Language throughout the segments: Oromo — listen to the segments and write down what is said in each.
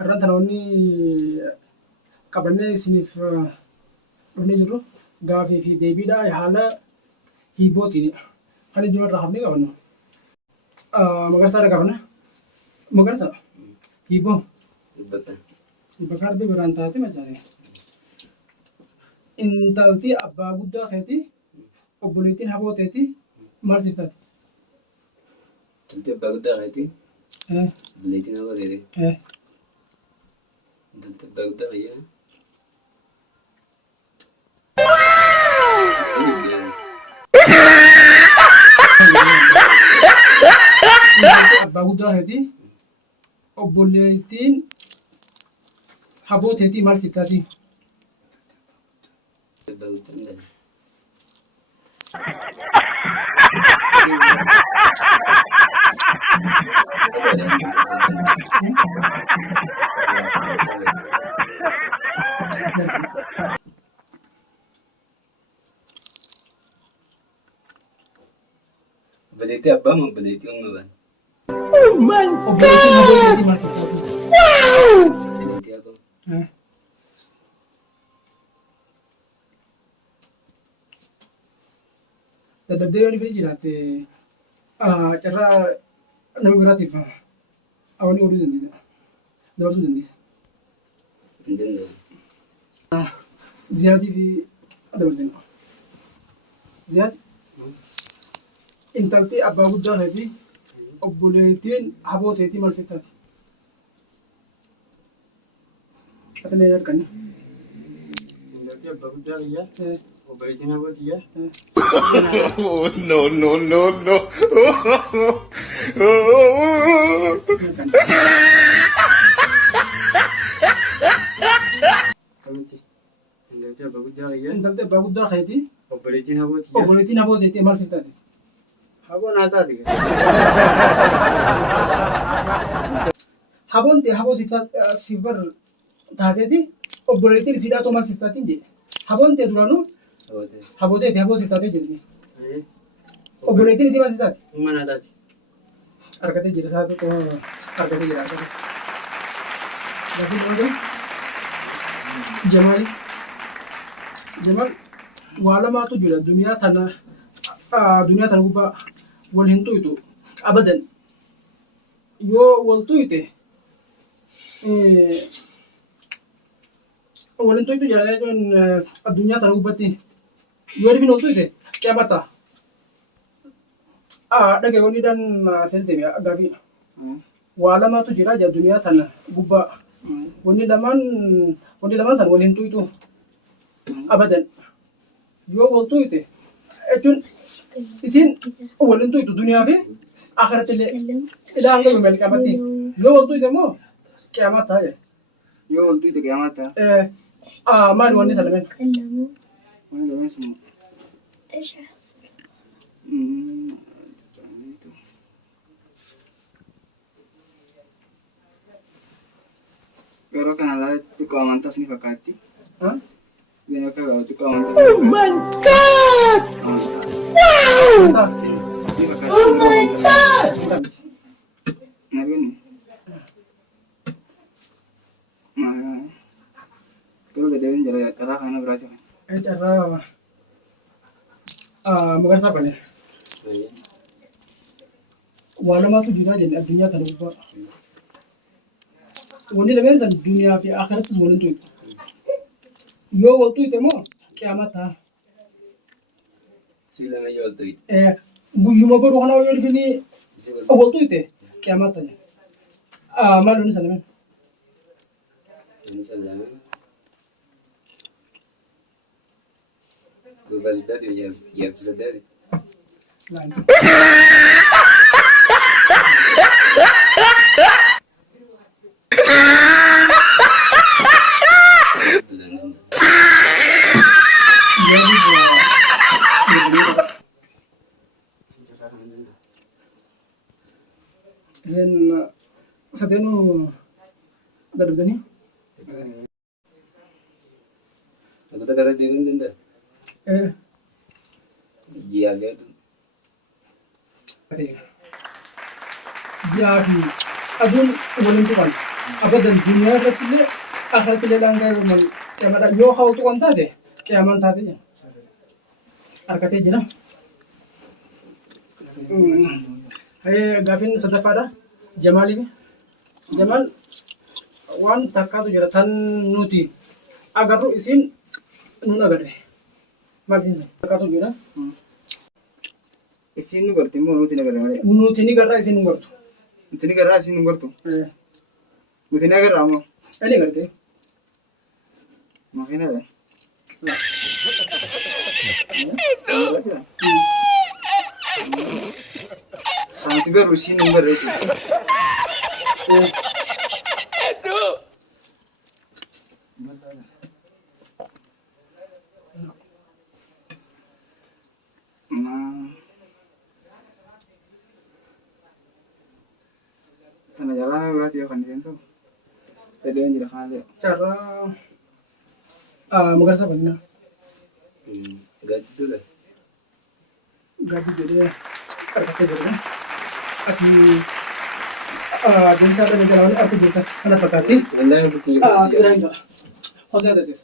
Irra tanaawwanni qabannee isiniif dhufnee jirru gaafii fi deebiidha haala hibbootiinidha. Kan ijuma irraa hafnee qabannu. Magarsaadha qabna. Magarsa hibboo. Hibba karbii biraan taate macaate. Intalti abbaa guddaa keeti obboleettiin haboo teeti maal siif taate? Intalti abbaa guddaa keeti obboleettiin haboo teeti. Intalti abbaa guddaa kiyyaa. Abbaa guddaa keeti obboleettiin haboo teeti maal siif taati? Abbaa guddaa hin taate. Obboleettii abbaa moo obboleettii humna baate? Obboleettiin haboo teeti maal siif taati? Obboleettii haboo. Dadhabdee yoo dhufee jiraatte carraa nama biraatiif hawanii ooluu dandeenya. Dabarsuu dandeenya. Hin danda'amu. Ziyaadii fi dabarsina. Ziyaad intalti abbaa guddaa keeti obboleettiin haboo teetii maal siif taati? Ati illee arganne. Intalti abbaa guddaa kiyyaa obboleettiin haboo tiyyaa. No, no, no, no. Kamitti? Intalti abbaa guddaa kiyyaa Intalti abbaa guddaa keeti obboleettiin haboo tiyyaa. obboleettiin haboo teetii maal siif taati? Haboo naa taate. Haboon ta'e haboo siif bar taateeti obboleettiin isiidhaa too maal siif taatiin jedhe. Haboon ta'e duraanuu Haboo teeti. haboo ta'e haboo siif taatee jedhe. Obboleettiin isii maal siif taati? Humna naa taate. Argatee jira isaa tokko argatee jira argatee. Lafin ooluu Jamaal Jamaal waa lamaatu jira duniyaa tana gubbaa wal hin tuytu abadan yoo wal tuyte wal hin tuytu jira jechuun addunyaa tana gubbaatti yoo dhifin wal tuyte qeebata dhagee dhan seenite gaafii waa lamaatu jira jira duniyaa tana gubbaa wanni lamaan san wal hin tuytu abadan yoo wal tuyte jechuun isin wal hin tuytu duniyaa fi akhiratti illee ilaa hanga yoomel qabatti yoo wal tuyte immoo qiyaamaa ta'a jedhe. Yoo wal tuyte qiyaamaa ta'a. Maali wanni sana men? Waan lameen sun. Yeroo kana laala xiqqoo amantaas ni fakkaatti. Yeroo kana xiqqoo amantaas. Oh my god! Ni fakkaatti. Oh my god! Nabiin. Yeroo deddeebiin jira karaa kana biraati. Carraa magarsaa qabne. Waa lamaatu jira jenne addunyaa kana gubbaa. Wanni lameen san duniyaa fi akhirattis wal hin tuytu. Yoo wal tuyte immoo qiyaamaa ta'a. Si lama yoo wal tuyte. Guyyuma godhu kana yoo dhufini Si wal wal tuyte qiyaamaa ta'a. Maal wanni sana men? Ini salah. Bebas dari ya tersadari. Isin sadeenuu dadhabdanii? Aku tak kata dia minta. Ji'a feetu. Ji'aa fi aduun waliin tuqan abadan duniyaa irratti illee akhiratti illee dhangaa qiyaamadha yoo hawwatu kan taate qiyaamaan taate jira harkatee jira. Gaafiin sadaffaadha Jamaaliif. Jamaal waan takkaatu jira tan nuti agarru isin nun agarre maal jensa takkaatu jira. Isin nu garti immoo nuti nagarra malee. Nuti ni garraa isin nu gartu. Nuti ni garraa isin nu gartu. Nuti ni agarra ammoo. Ani garte. Makiinadha. Santi garuu isin nu garra jechuudha. Tana jalan berarti ya kan itu. Tadi yang jadi kali. Cara magarsa banna Ganti tu lah. gadi jadi harkatee jira. Ati deemsa irra jiraawwan argu jirta kana fakkaatti. Wallahi aku tunjuk. Sekarang enggak. Hojii ada tes.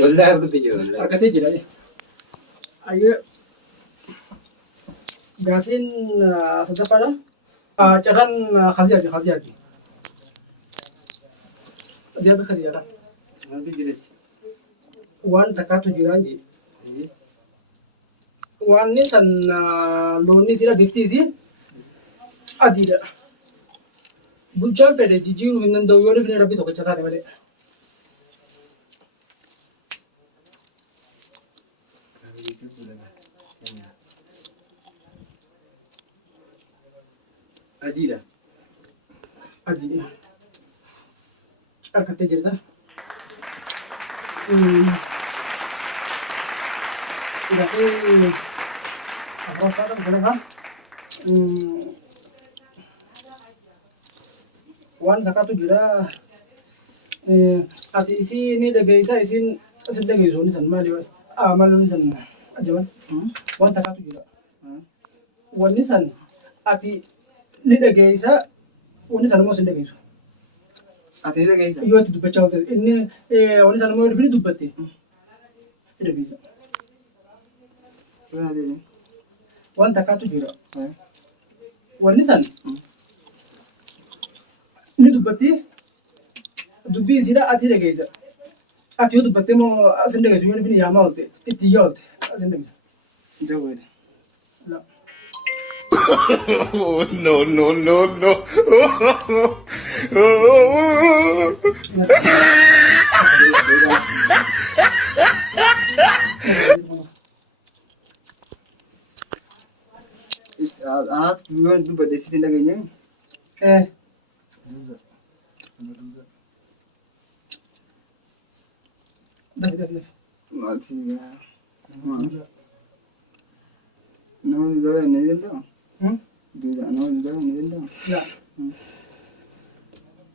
Wallahi aku tunjuk. Harkatee jira. Ayo gaafiin sadaffaadha. Carraan Khadijaati. Ziyaada Khadijaadha. Nanti jadi. Waan takkaatu jira jee. Waan ni san loonni sila bifti isii adiidha. Bulchaan fedhe jijjiiruu hin danda'u yoo dhufne rabbi tokkicha taate malee. Adilah. Adiidha. Harkattee jirta. Gaafii afuraffaadha kanarraa waan takkaatu jira. Ati isii ni dhageessa isin asin dhageessu ni san maali maali ni san ajaban waan takkaatu jira. Wanni san ati ni dhageessa wanni san immoo sin dhageessu. Ati ni dhageessa. Yoo itti dubbachaa oolte inni wanni san immoo dhufni dubbatte ni dhageessa. Waan takkaatu jira. Wanni san ni dubbatti dubbii isiidha ati dhageessa. Ati yoo dubbatte immoo asin dhageessu yoo dhufni yaamaa oolte itti iyyaa oolte asin dhageessa. Jawwaadha. Oh, no. Anak duluan itu pada situ laganya. Dah. Masih ya. No, dua ni dah. Dua, no, dua ni dah. Ya.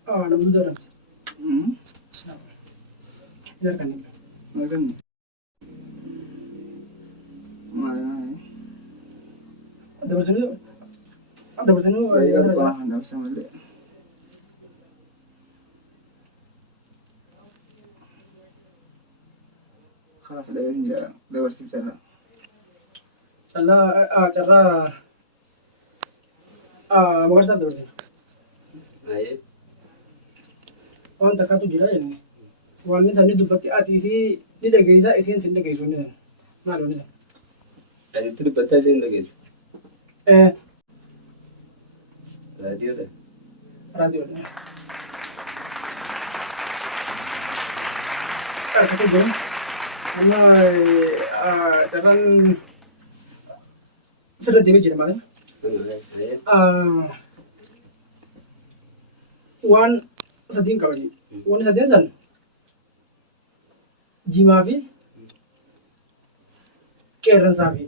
Nama tu dalam. Biar kan ni. Makan. Mana? Ada bersama. Baik, apa? Anda bisa melihat. Kelas dah ni dah bersih cara. Cara magarsa ada bersama. Aye. Waan takkaatu jira jenne. Waan isaanii dubbatti ati isii ni dhageessa isiin sin dhageessu ni dha. Maal ni dha? Ati tu dapat saya ni guys. Radio dah. Radio. Harkatee jira. Amma carraan sirra deemee jira malee. Aye. Waan sadiin qabani. Waan sadeen san jimaa fi qeerransaa fi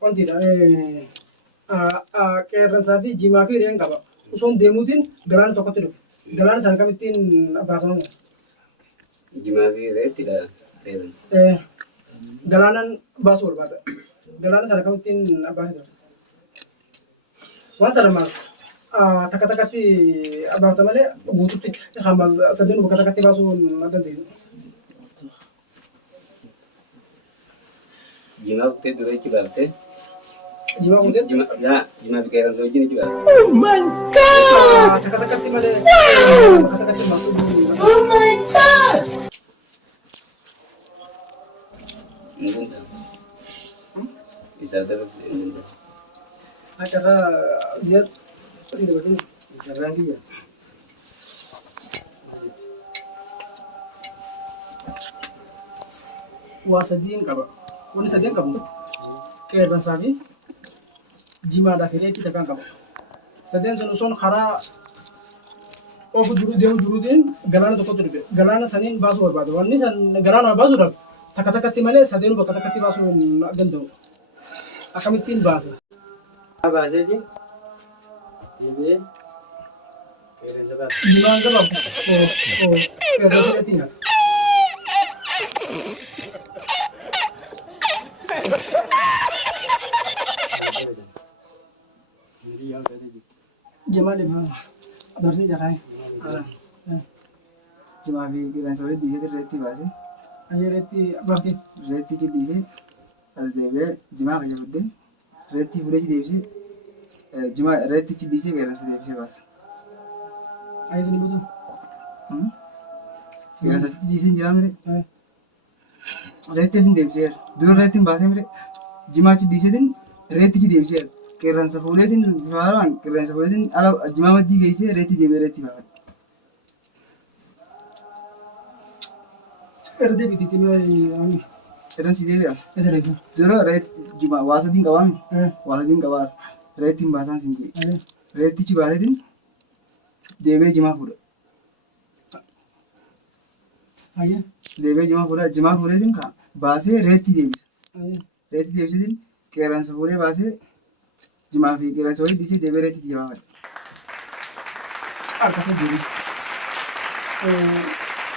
wantidha. Qeerransaa fi jimaa fi reen qaba. Osoon deemuutiin galaana tokkotti dhufe. Galaana sana kamittiin baasamu? Jima fi reetti dah. qeerransa. Galaanan baasuu barbaada. Galaana sana kamittiin abbaa hin waan sana maal takka takkatti abaata malee guututti hamma sadeen bakka takkatti baasuu hin dandeenyu. Jimaa kuttee dura itti baatee. Jimaa kuttee? Jimaa fi qeerransa wajjin itti baatee. Oh my god! Takka takkatti malee bakka takkatti baasuu hin dandeenyu. Oh my god! Mungkin bisa dapat sih. Acara Ziad pasti dapat sini. Jarang dia. Waa sadiin qaba. Wanni sadeen qabu qeerransaa fi jimaadhaa fi reetti takkaan qaba. Sadeen sun osoo karaa ofu deemu jiruutiin galaana tokkotti dhufe. Galaana saniin baasuu barbaada. Wanni san galaana baasuudhaaf takka takkatti malee sadeen bakka takkatti baasuu hin danda'u. Akkamittiin baasa? Baasee ji. Deebi'ee qeerransa baasa. Jimaan gabaaf qeerransa irratti nyaata. Jamal darsee jiraay. Jimaa fi qeerransa walitti dhiisee reetti baasee. Reetti bartee. Reetti dhiisee as deebi'ee jimaa fayyadamee reetti fuudhee deebisee jimaa reetti dhiisee qeerransa deebisee baasa. Ayi ni butuh. Qeerransa dhiisee jiraa mire. Reetti sin deebisee dura reetti baasee mire jimaa dhiiseetiin reetti deebisee qeerransa fuudheetiin faaraan qeerransa fuudheetiin ala jimaa maddii geessee reetti deebi'ee reetti baafate. Erde biti timi Qeerransi deebi'a. Esa reetti. Dura reetti jimaa waasatiin qabaami. Waasatiin qabaa reettiin baasaan sin jee. Reettichi baaseetiin deebi'ee jimaa fuudha. Ayya. Deebi'ee jimaa fuudha. Jimaa fuudheetiin baasee reetti deebisa. Ayya. Reetti deebiseetiin qeerransa fuudhee baasee jimaa fi qeerransa walitti dhiisee deebi'ee reetti deebaa. Akkasii jiru.